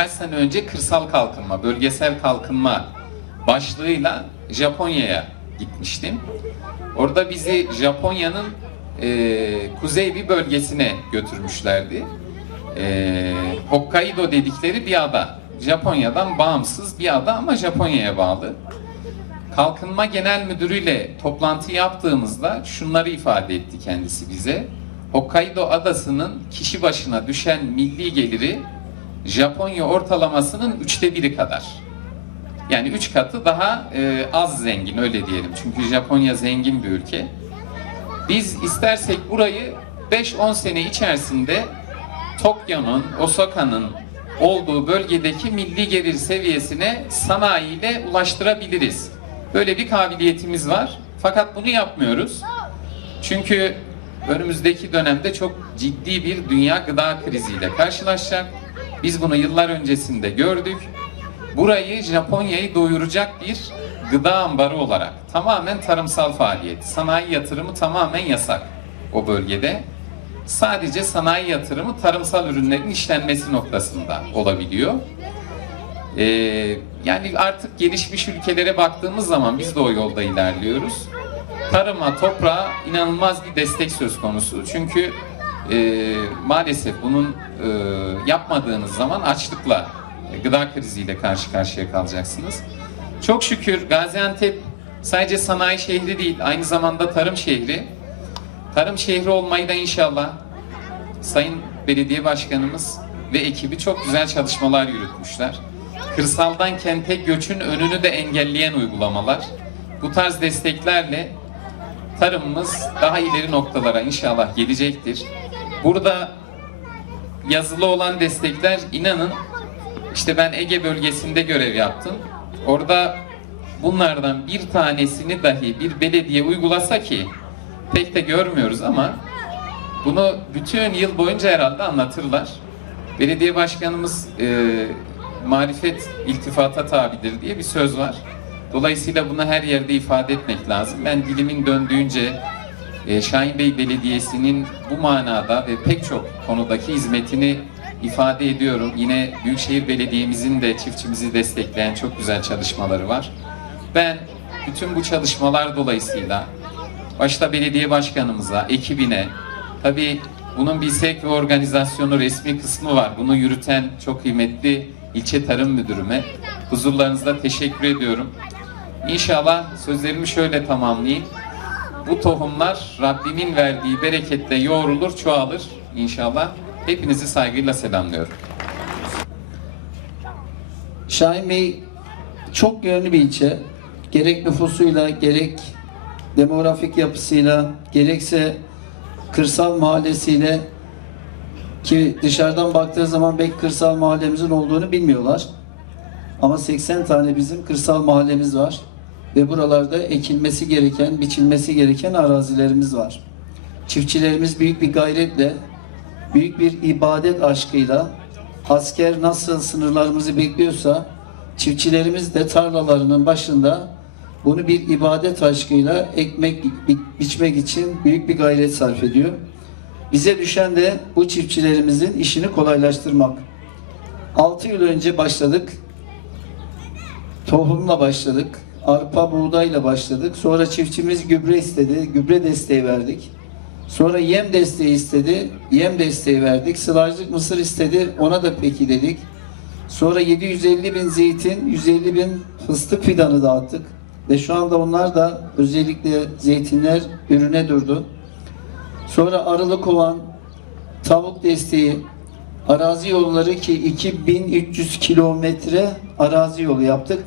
birkaç sene önce kırsal kalkınma, bölgesel kalkınma başlığıyla Japonya'ya gitmiştim. Orada bizi Japonya'nın e, kuzey bir bölgesine götürmüşlerdi. E, Hokkaido dedikleri bir ada. Japonya'dan bağımsız bir ada ama Japonya'ya bağlı. Kalkınma Genel Müdürüyle toplantı yaptığımızda şunları ifade etti kendisi bize. Hokkaido adasının kişi başına düşen milli geliri Japonya ortalamasının üçte biri kadar. Yani üç katı daha e, az zengin öyle diyelim. Çünkü Japonya zengin bir ülke. Biz istersek burayı 5-10 sene içerisinde Tokyo'nun, Osaka'nın olduğu bölgedeki milli gelir seviyesine sanayiyle ulaştırabiliriz. Böyle bir kabiliyetimiz var. Fakat bunu yapmıyoruz. Çünkü önümüzdeki dönemde çok ciddi bir dünya gıda kriziyle karşılaşacak. Biz bunu yıllar öncesinde gördük. Burayı Japonya'yı doyuracak bir gıda ambarı olarak tamamen tarımsal faaliyet, sanayi yatırımı tamamen yasak o bölgede. Sadece sanayi yatırımı tarımsal ürünlerin işlenmesi noktasında olabiliyor. Ee, yani artık gelişmiş ülkelere baktığımız zaman biz de o yolda ilerliyoruz. Tarıma, toprağa inanılmaz bir destek söz konusu. Çünkü e, maalesef bunun e, yapmadığınız zaman açlıkla, e, gıda kriziyle karşı karşıya kalacaksınız. Çok şükür Gaziantep sadece sanayi şehri değil, aynı zamanda tarım şehri. Tarım şehri olmayı da inşallah Sayın Belediye Başkanımız ve ekibi çok güzel çalışmalar yürütmüşler. Kırsaldan kente göçün önünü de engelleyen uygulamalar. Bu tarz desteklerle tarımımız daha ileri noktalara inşallah gelecektir. Burada yazılı olan destekler inanın işte ben Ege bölgesinde görev yaptım. Orada bunlardan bir tanesini dahi bir belediye uygulasa ki pek de görmüyoruz ama bunu bütün yıl boyunca herhalde anlatırlar. Belediye başkanımız e, marifet iltifata tabidir diye bir söz var. Dolayısıyla bunu her yerde ifade etmek lazım. Ben dilimin döndüğünce e, Şahin Bey Belediyesi'nin bu manada ve pek çok konudaki hizmetini ifade ediyorum. Yine Büyükşehir Belediye'mizin de çiftçimizi destekleyen çok güzel çalışmaları var. Ben bütün bu çalışmalar dolayısıyla başta belediye başkanımıza, ekibine, tabii bunun bir sevk ve organizasyonu resmi kısmı var. Bunu yürüten çok kıymetli ilçe tarım müdürüme huzurlarınızda teşekkür ediyorum. İnşallah sözlerimi şöyle tamamlayayım. Bu tohumlar Rabbimin verdiği bereketle yoğrulur, çoğalır inşallah. Hepinizi saygıyla selamlıyorum. Şahin Bey çok yönlü bir ilçe. Gerek nüfusuyla, gerek demografik yapısıyla, gerekse kırsal mahallesiyle ki dışarıdan baktığı zaman belki kırsal mahallemizin olduğunu bilmiyorlar. Ama 80 tane bizim kırsal mahallemiz var. Ve buralarda ekilmesi gereken, biçilmesi gereken arazilerimiz var. Çiftçilerimiz büyük bir gayretle, büyük bir ibadet aşkıyla asker nasıl sınırlarımızı bekliyorsa çiftçilerimiz de tarlalarının başında bunu bir ibadet aşkıyla ekmek bi- biçmek için büyük bir gayret sarf ediyor. Bize düşen de bu çiftçilerimizin işini kolaylaştırmak. 6 yıl önce başladık. Tohumla başladık. Arpa, buğdayla başladık. Sonra çiftçimiz gübre istedi. Gübre desteği verdik. Sonra yem desteği istedi. Yem desteği verdik. Sılajlık mısır istedi. Ona da peki dedik. Sonra 750 bin zeytin, 150 bin fıstık fidanı dağıttık. Ve şu anda onlar da özellikle zeytinler ürüne durdu. Sonra arılı kovan, tavuk desteği, arazi yolları ki 2300 kilometre arazi yolu yaptık.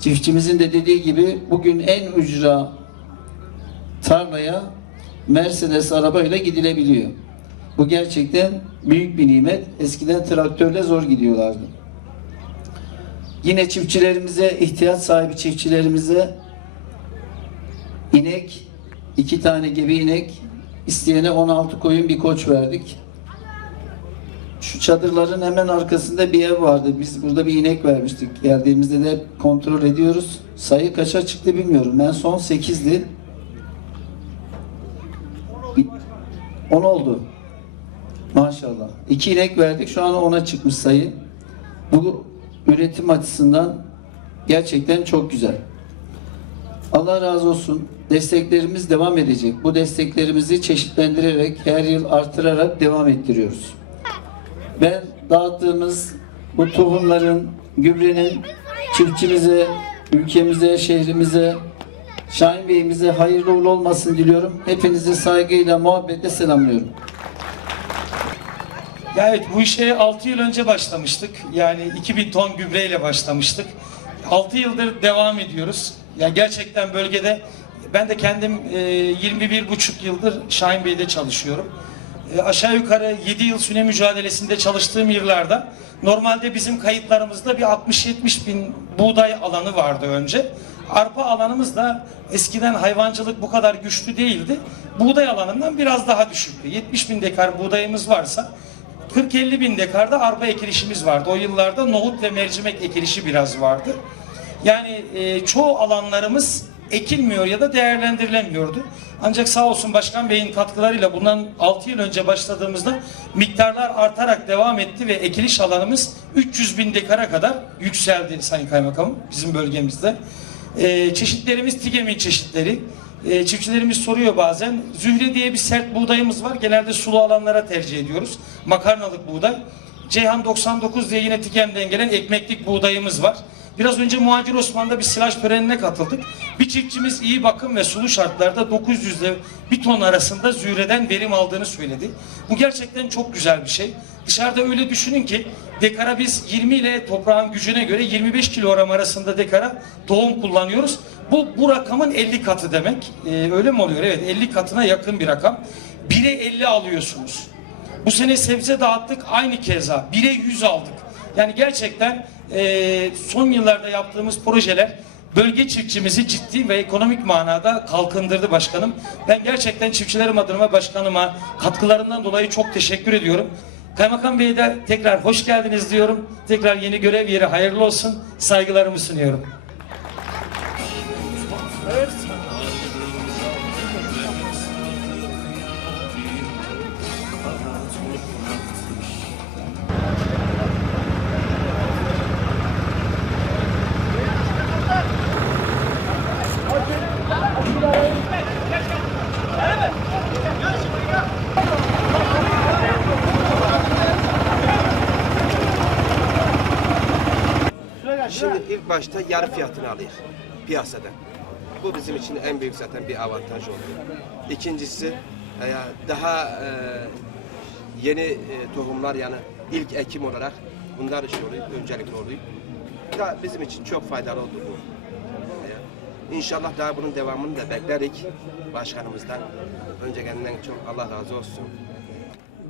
Çiftçimizin de dediği gibi bugün en ücra tarlaya Mercedes arabayla gidilebiliyor. Bu gerçekten büyük bir nimet. Eskiden traktörle zor gidiyorlardı. Yine çiftçilerimize, ihtiyaç sahibi çiftçilerimize inek, iki tane gebe inek, isteyene 16 koyun bir koç verdik. Şu çadırların hemen arkasında bir ev vardı. Biz burada bir inek vermiştik. Geldiğimizde de kontrol ediyoruz. Sayı kaça çıktı bilmiyorum. Ben son 8'di. 10 oldu. Maşallah. İki inek verdik. Şu an 10'a çıkmış sayı. Bu üretim açısından gerçekten çok güzel. Allah razı olsun. Desteklerimiz devam edecek. Bu desteklerimizi çeşitlendirerek her yıl artırarak devam ettiriyoruz. Ben dağıttığımız bu tohumların, gübrenin çiftçimize, ülkemize, şehrimize, Şahin Bey'imize hayırlı uğurlu olmasını diliyorum. Hepinizi saygıyla, muhabbetle selamlıyorum. Ya evet bu işe 6 yıl önce başlamıştık. Yani 2000 ton gübreyle başlamıştık. 6 yıldır devam ediyoruz. Ya gerçekten bölgede ben de kendim e, 21 buçuk yıldır Şahin Bey'de çalışıyorum. E, aşağı yukarı 7 yıl süne mücadelesinde çalıştığım yıllarda normalde bizim kayıtlarımızda bir 60-70 bin buğday alanı vardı önce. Arpa alanımız da eskiden hayvancılık bu kadar güçlü değildi. Buğday alanından biraz daha düşüktü. 70 bin dekar buğdayımız varsa 40-50 bin dekarda arpa ekilişimiz vardı. O yıllarda nohut ve mercimek ekilişi biraz vardı. Yani e, çoğu alanlarımız ekilmiyor ya da değerlendirilemiyordu. Ancak sağ olsun Başkan Bey'in katkılarıyla bundan 6 yıl önce başladığımızda miktarlar artarak devam etti ve ekiliş alanımız 300 bin dekara kadar yükseldi Sayın Kaymakamım bizim bölgemizde. E, çeşitlerimiz Tigemin çeşitleri. E, çiftçilerimiz soruyor bazen. Zühre diye bir sert buğdayımız var. Genelde sulu alanlara tercih ediyoruz. Makarnalık buğday. Ceyhan 99 diye yine Tigem'den gelen ekmeklik buğdayımız var. Biraz önce Muhacir Osman'da bir silaj törenine katıldık. Bir çiftçimiz iyi bakım ve sulu şartlarda 900 ile 1 ton arasında züreden verim aldığını söyledi. Bu gerçekten çok güzel bir şey. Dışarıda öyle düşünün ki dekara biz 20 ile toprağın gücüne göre 25 kilogram arasında dekara tohum kullanıyoruz. Bu bu rakamın 50 katı demek. Ee, öyle mi oluyor? Evet 50 katına yakın bir rakam. 1'e 50 alıyorsunuz. Bu sene sebze dağıttık aynı keza. 1'e 100 aldık. Yani gerçekten e, son yıllarda yaptığımız projeler bölge çiftçimizi ciddi ve ekonomik manada kalkındırdı başkanım. Ben gerçekten çiftçilerim adına başkanıma katkılarından dolayı çok teşekkür ediyorum. Kaymakam Bey'e de tekrar hoş geldiniz diyorum. Tekrar yeni görev yeri hayırlı olsun. Saygılarımı sunuyorum. Başta yarı fiyatını alıyor piyasadan. Bu bizim için en büyük zaten bir avantaj oldu. İkincisi e, daha e, yeni e, tohumlar yani ilk ekim olarak bunlar şey oluyor, öncelikli oluyor. Da bizim için çok faydalı oldu bu. E, İnşallah daha bunun devamını da beklerik başkanımızdan. Önce kendinden çok Allah razı olsun.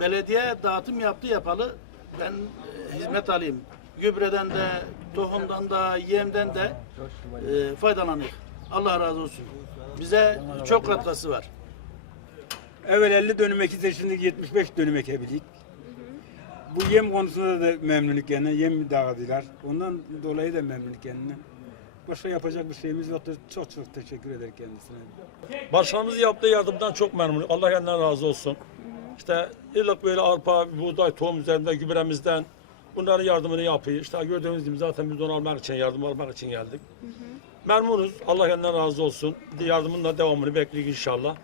belediye dağıtım yaptı yapalı. Ben hizmet alayım. Gübreden de, tohumdan da, yemden de e, faydalanıyor. Allah razı olsun. Bize çok katkısı var. Evvel 50 dönüm ekilse şimdi 75 dönüm ekebildik. Bu yem konusunda da memnunluk yani yem dağıdılar. Ondan dolayı da memnunluk kendine. Başka yapacak bir şeyimiz yoktu. Çok çok teşekkür ederim kendisine. Başkanımız yaptığı yardımdan çok memnunum. Allah kendinden razı olsun. İşte ilk böyle arpa, buğday, tohum üzerinde gübremizden bunların yardımını yapıyor. İşte gördüğünüz gibi zaten biz onu almak için, yardım almak için geldik. Memnunuz. Allah kendinden razı olsun. Yardımın da devamını bekliyoruz inşallah.